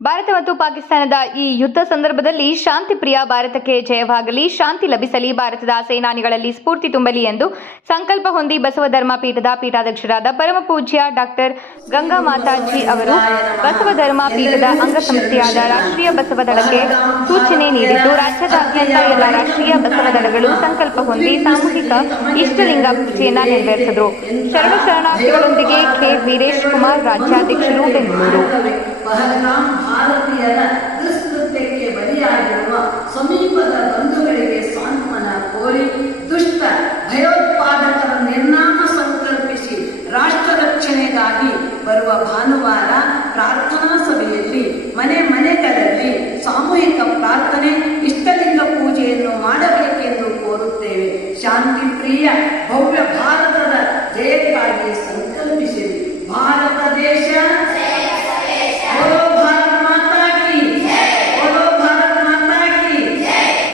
ಮತ್ತು ಪಾಕಿಸ್ತಾನದ ಈ ಯುದ್ಧ ಸಂದರ್ಭದಲ್ಲಿ ಶಾಂತಿ ಪ್ರಿಯ ಭಾರತಕ್ಕೆ ಜಯವಾಗಲಿ, ಶಾಂತಿ ಲಭಿಸಲಿ, ಭಾರತದ ಸೇನಾನಿಗಳಲ್ಲಿ ಸ್ಫೂರ್ತಿ ತುಂಬಲಿ ಎಂದು ಸಂಕಲ್ಪ ಹೊಂದಿ ಬಸವ ಧರ್ಮ ಪೀಠದ ಪೀಠಾಧ್ಯಕ್ಷರಾದ ಪರಮ ಪೂಜ್ಯ ಡಾಕ್ಟರ್ ಗಂಗಾ ಮಾತಾಜಿ ಅವರು ಬಸವ ಧರ್ಮ ಪೀಠದ ಅಂಗಸಂಸ್ಥೆಯಾದ ರಾಷ್ಟ್ರೀಯ ಬಸವ ದಳಕ್ಕೆ ಸೂಚನೆ ನೀಡಿದ್ದು, ರಾಜ್ಯದಾದ್ಯಂತ ಎಲ್ಲ ರಾಷ್ಟ್ರೀಯ ಬಸವ ದಳಗಳು ಸಂಕಲ್ಪ ಹೊಂದಿ ಸಾಮೂಹಿಕ ಇಷ್ಟಲಿಂಗ ಪೂಜೆಯನ್ನ ನೆರವೇರಿಸಿದರು. ಶರಣ ಶರಣಾರ್ಥಿಗಳೊಂದಿಗೆ ಕೆ. ವೀರೇಶ್ ಕುಮಾರ್ ರಾಜ್ಯಾಧ್ಯಕ್ಷರು ಬೆಂಗಳೂರು. ಬರುವ ಭಾನುವಾರ ಪ್ರಾರ್ಥನಾ ಸಭೆಯಲ್ಲಿ, ಮನೆ ಮನೆ ಮನೆಗಳಲ್ಲಿ ಸಾಮೂಹಿಕ ಪ್ರಾರ್ಥನೆ, ಇಷ್ಟಲಿಂಗ ಪೂಜೆಯನ್ನು ಮಾಡಬೇಕೆಂದು ಕೋರುತ್ತೇವೆ. ಶಾಂತಿ ಪ್ರಿಯ ಭವ್ಯ ಭಾರತದ ಜಯಕ್ಕಾಗಿ ಸಂಕಲ್ಪಿಸಿರಿ. ಭಾರತ